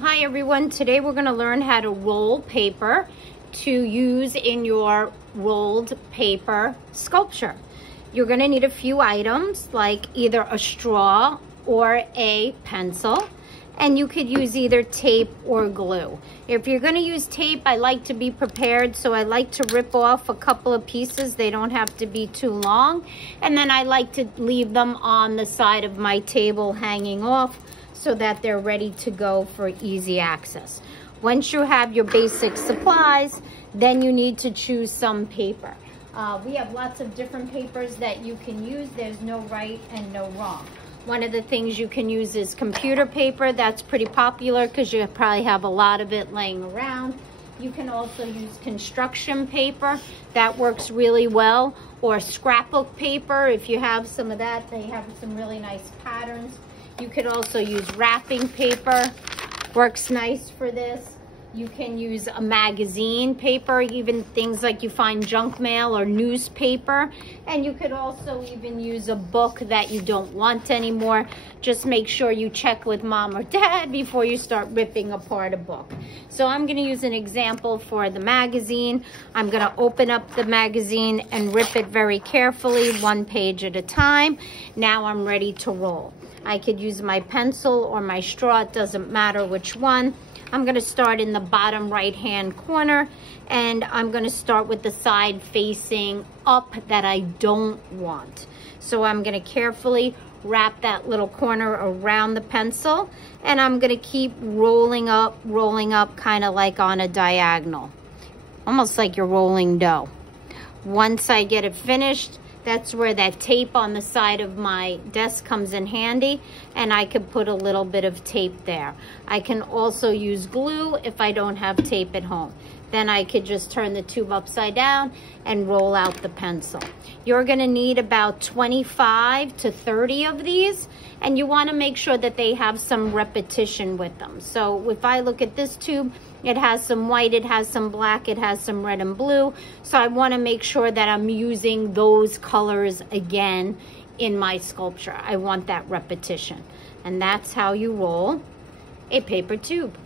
Hi everyone, today we're going to learn how to roll paper to use in your rolled paper sculpture. You're going to need a few items like either a straw or a pencil, and you could use either tape or glue. If you're going to use tape, I like to be prepared, so I like to rip off a couple of pieces. They don't have to be too long, and then I like to leave them on the side of my table hanging off so that they're ready to go for easy access. Once you have your basic supplies, then you need to choose some paper. We have lots of different papers that you can use. There's no right and no wrong. One of the things you can use is computer paper. That's pretty popular because you probably have a lot of it laying around. You can also use construction paper. That works really well. Or scrapbook paper, if you have some of that. They have some really nice patterns. You could also use wrapping paper, works nice for this. You can use a magazine paper, even things like you find junk mail or newspaper. And you could also even use a book that you don't want anymore. Just make sure you check with mom or dad before you start ripping apart a book. So I'm gonna use an example for the magazine. I'm gonna open up the magazine and rip it very carefully, one page at a time. Now I'm ready to roll. I could use my pencil or my straw, it doesn't matter which one. I'm gonna start in the bottom right-hand corner, and I'm gonna start with the side facing up that I don't want. So I'm gonna carefully wrap that little corner around the pencil, and I'm gonna keep rolling up, kind of like on a diagonal, almost like you're rolling dough. Once I get it finished, that's where that tape on the side of my desk comes in handy, and I could put a little bit of tape there. I can also use glue if I don't have tape at home. Then I could just turn the tube upside down and roll out the pencil. You're gonna need about 25 to 30 of these, and you wanna make sure that they have some repetition with them. So if I look at this tube, it has some white, it has some black, it has some red and blue. So I wanna make sure that I'm using those colors again in my sculpture. I want that repetition. And that's how you roll a paper tube.